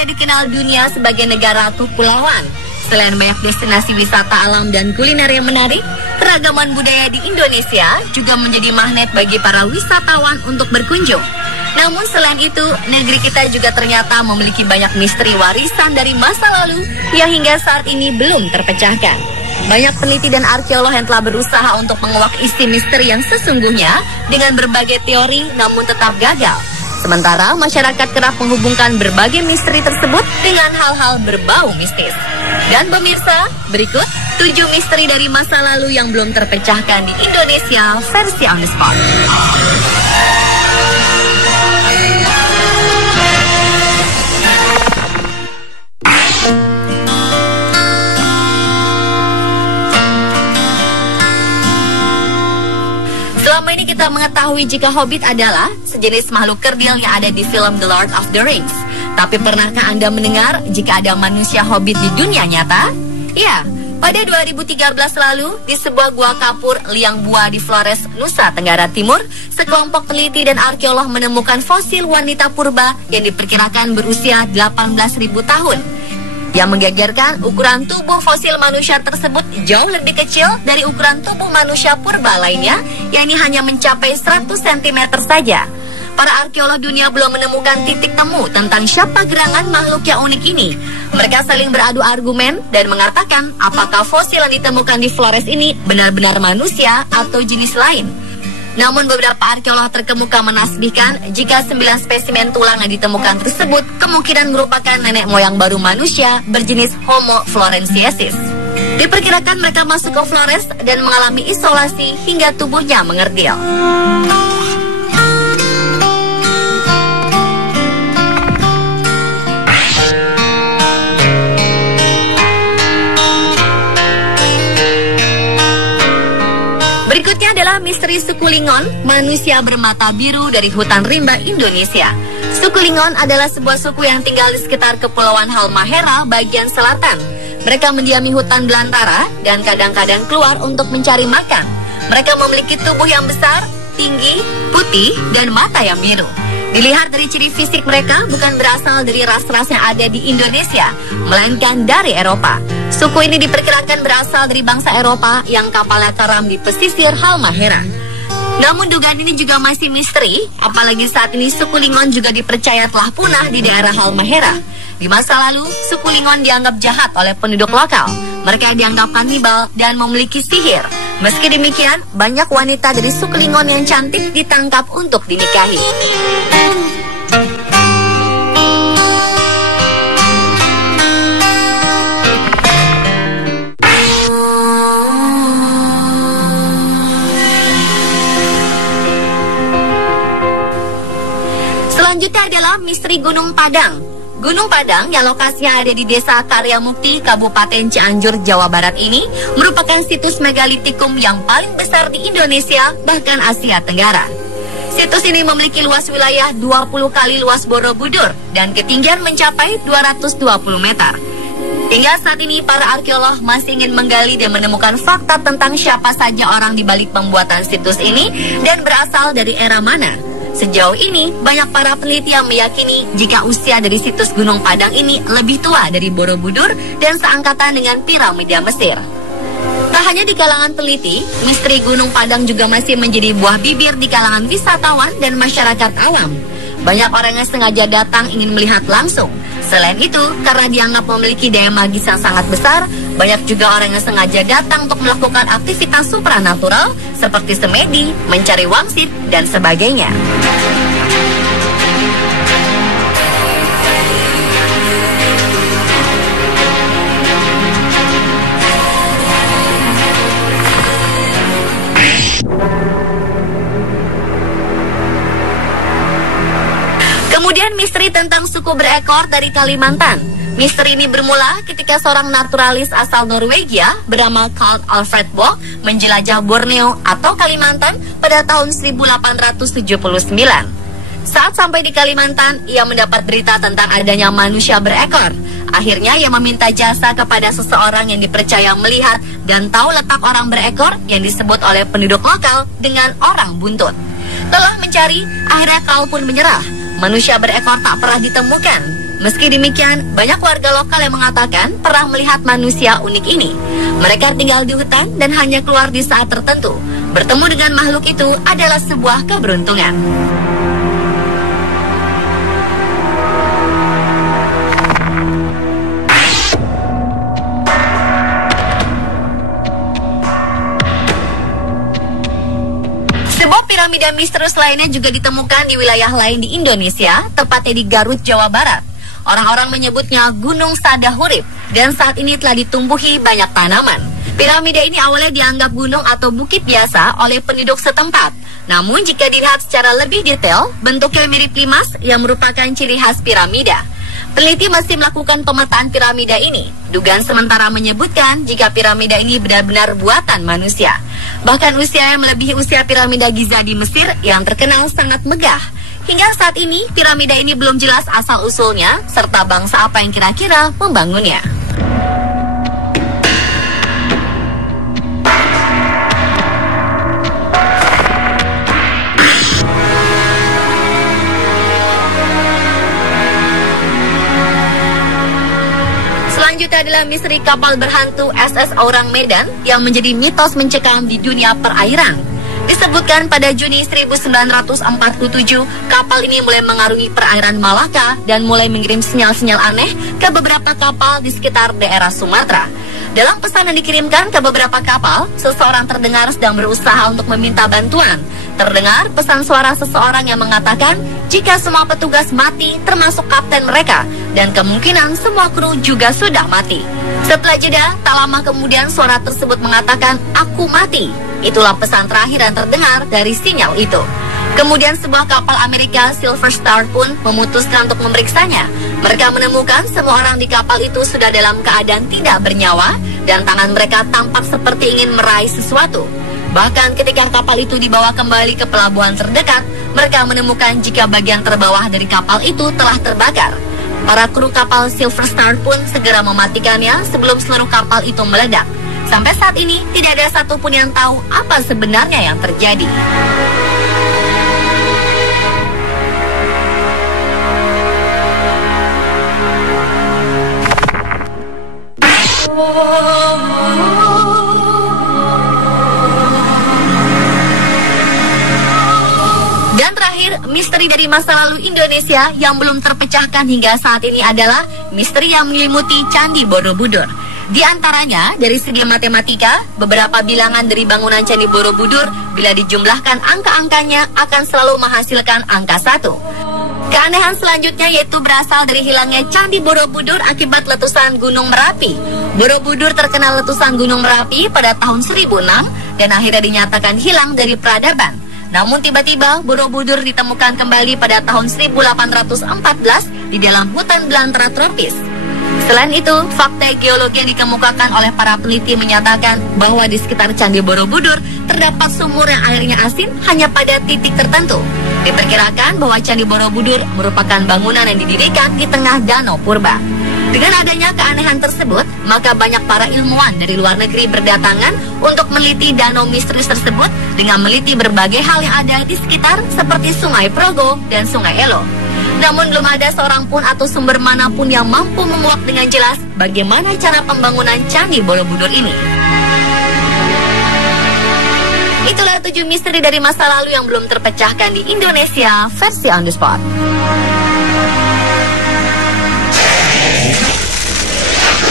Indonesia dikenal dunia sebagai negara kepulauan. Selain banyak destinasi wisata alam dan kuliner yang menarik, keragaman budaya di Indonesia juga menjadi magnet bagi para wisatawan untuk berkunjung. Namun selain itu, negeri kita juga ternyata memiliki banyak misteri warisan dari masa lalu yang hingga saat ini belum terpecahkan. Banyak peneliti dan arkeolog yang telah berusaha untuk menguak isi misteri yang sesungguhnya dengan berbagai teori namun tetap gagal. Sementara masyarakat kerap menghubungkan berbagai misteri tersebut dengan hal-hal berbau mistis. Dan pemirsa, berikut 7 misteri dari masa lalu yang belum terpecahkan di Indonesia versi On The Spot. Selama ini kita mengetahui jika Hobbit adalah sejenis makhluk kerdil yang ada di film The Lord of the Rings. Tapi pernahkah Anda mendengar jika ada manusia Hobbit di dunia nyata? Ya, pada 2013 lalu, di sebuah gua kapur liang bua di Flores, Nusa Tenggara Timur, sekelompok peneliti dan arkeolog menemukan fosil wanita purba yang diperkirakan berusia 18.000 tahun. Yang menggegerkan, ukuran tubuh fosil manusia tersebut jauh lebih kecil dari ukuran tubuh manusia purba lainnya, yakni hanya mencapai 100 cm saja. Para arkeolog dunia belum menemukan titik temu tentang siapa gerangan makhluk yang unik ini. Mereka saling beradu argumen dan mengatakan apakah fosil yang ditemukan di Flores ini benar-benar manusia atau jenis lain. Namun beberapa arkeolog terkemuka menasbihkan jika 9 spesimen tulang yang ditemukan tersebut kemungkinan merupakan nenek moyang baru manusia berjenis Homo florensiensis. Diperkirakan mereka masuk ke Flores dan mengalami isolasi hingga tubuhnya mengerdil. Berikutnya adalah misteri suku Lingon, manusia bermata biru dari hutan rimba Indonesia. Suku Lingon adalah sebuah suku yang tinggal di sekitar Kepulauan Halmahera bagian selatan. Mereka mendiami hutan belantara dan kadang-kadang keluar untuk mencari makan. Mereka memiliki tubuh yang besar, tinggi, putih, dan mata yang biru. Dilihat dari ciri fisik mereka bukan berasal dari ras-ras yang ada di Indonesia, melainkan dari Eropa. Suku ini diperkirakan berasal dari bangsa Eropa yang kapalnya karam di pesisir Halmahera. Namun dugaan ini juga masih misteri, apalagi saat ini suku Lingon juga dipercaya telah punah di daerah Halmahera. Di masa lalu, suku Lingon dianggap jahat oleh penduduk lokal. Mereka dianggap kanibal dan memiliki sihir. Meski demikian, banyak wanita dari suku Lingon yang cantik ditangkap untuk dinikahi. Selanjutnya adalah misteri Gunung Padang. Gunung Padang yang lokasinya ada di Desa Karyamukti, Kabupaten Cianjur, Jawa Barat ini merupakan situs megalitikum yang paling besar di Indonesia, bahkan Asia Tenggara. Situs ini memiliki luas wilayah 20 kali luas Borobudur dan ketinggian mencapai 220 meter. Hingga saat ini para arkeolog masih ingin menggali dan menemukan fakta tentang siapa saja orang di balik pembuatan situs ini dan berasal dari era mana. Sejauh ini, banyak para peneliti yang meyakini jika usia dari situs Gunung Padang ini lebih tua dari Borobudur dan seangkatan dengan piramida Mesir. Tak hanya di kalangan peneliti, misteri Gunung Padang juga masih menjadi buah bibir di kalangan wisatawan dan masyarakat awam. Banyak orang yang sengaja datang ingin melihat langsung. Selain itu, karena dianggap memiliki daya magis yang sangat besar, banyak juga orang yang sengaja datang untuk melakukan aktivitas supranatural seperti semedi, mencari wangsit, dan sebagainya. Kemudian misteri tentang suku berekor dari Kalimantan. Misteri ini bermula ketika seorang naturalis asal Norwegia bernama Carl Alfred Bock menjelajah Borneo atau Kalimantan pada tahun 1879. Saat sampai di Kalimantan, ia mendapat berita tentang adanya manusia berekor. Akhirnya ia meminta jasa kepada seseorang yang dipercaya melihat dan tahu letak orang berekor yang disebut oleh penduduk lokal dengan orang buntut. Telah mencari, akhirnya Carl pun menyerah. Manusia berekor tak pernah ditemukan. Meski demikian, banyak warga lokal yang mengatakan pernah melihat manusia unik ini. Mereka tinggal di hutan dan hanya keluar di saat tertentu. Bertemu dengan makhluk itu adalah sebuah keberuntungan. Sebuah piramida misterius lainnya juga ditemukan di wilayah lain di Indonesia, tepatnya di Garut, Jawa Barat. Orang-orang menyebutnya Gunung Sadahurip dan saat ini telah ditumbuhi banyak tanaman. Piramida ini awalnya dianggap gunung atau bukit biasa oleh penduduk setempat. Namun jika dilihat secara lebih detail, bentuknya mirip limas yang merupakan ciri khas piramida. Peneliti masih melakukan pemetaan piramida ini. Dugaan sementara menyebutkan jika piramida ini benar-benar buatan manusia. Bahkan usianya melebihi usia piramida Giza di Mesir yang terkenal sangat megah. Hingga saat ini, piramida ini belum jelas asal-usulnya serta bangsa apa yang kira-kira membangunnya. Selanjutnya adalah misteri kapal berhantu SS Orang Medan yang menjadi mitos mencekam di dunia perairan. Disebutkan pada Juni 1947, kapal ini mulai mengarungi perairan Malaka dan mulai mengirim sinyal-sinyal aneh ke beberapa kapal di sekitar daerah Sumatera. Dalam pesan yang dikirimkan ke beberapa kapal, seseorang terdengar sedang berusaha untuk meminta bantuan. Terdengar pesan suara seseorang yang mengatakan jika semua petugas mati termasuk kapten mereka dan kemungkinan semua kru juga sudah mati. Setelah jeda, tak lama kemudian suara tersebut mengatakan aku mati. Itulah pesan terakhir yang terdengar dari sinyal itu. Kemudian sebuah kapal Amerika Silver Star pun memutuskan untuk memeriksanya. Mereka menemukan semua orang di kapal itu sudah dalam keadaan tidak bernyawa dan tangan mereka tampak seperti ingin meraih sesuatu. Bahkan ketika kapal itu dibawa kembali ke pelabuhan terdekat, mereka menemukan jika bagian terbawah dari kapal itu telah terbakar. Para kru kapal Silver Star pun segera mematikannya sebelum seluruh kapal itu meledak. Sampai saat ini tidak ada satupun yang tahu apa sebenarnya yang terjadi. Dan terakhir, misteri dari masa lalu Indonesia yang belum terpecahkan hingga saat ini adalah misteri yang menyelimuti Candi Borobudur. Di antaranya, dari segi matematika, beberapa bilangan dari bangunan Candi Borobudur bila dijumlahkan angka-angkanya akan selalu menghasilkan angka 1. Keanehan selanjutnya yaitu berasal dari hilangnya Candi Borobudur akibat letusan Gunung Merapi. Borobudur terkena letusan Gunung Merapi pada tahun 1006 dan akhirnya dinyatakan hilang dari peradaban. Namun tiba-tiba Borobudur ditemukan kembali pada tahun 1814 di dalam hutan belantara tropis. Selain itu, fakta geologi yang dikemukakan oleh para peneliti menyatakan bahwa di sekitar Candi Borobudur terdapat sumur yang airnya asin hanya pada titik tertentu. Diperkirakan bahwa Candi Borobudur merupakan bangunan yang didirikan di tengah danau purba. Dengan adanya keanehan tersebut, maka banyak para ilmuwan dari luar negeri berdatangan untuk meneliti danau misterius tersebut dengan meneliti berbagai hal yang ada di sekitar seperti Sungai Progo dan Sungai Elo. Namun belum ada seorang pun atau sumber manapun yang mampu menguak dengan jelas bagaimana cara pembangunan Candi Borobudur ini. Itulah 7 misteri dari masa lalu yang belum terpecahkan di Indonesia versi On The Spot.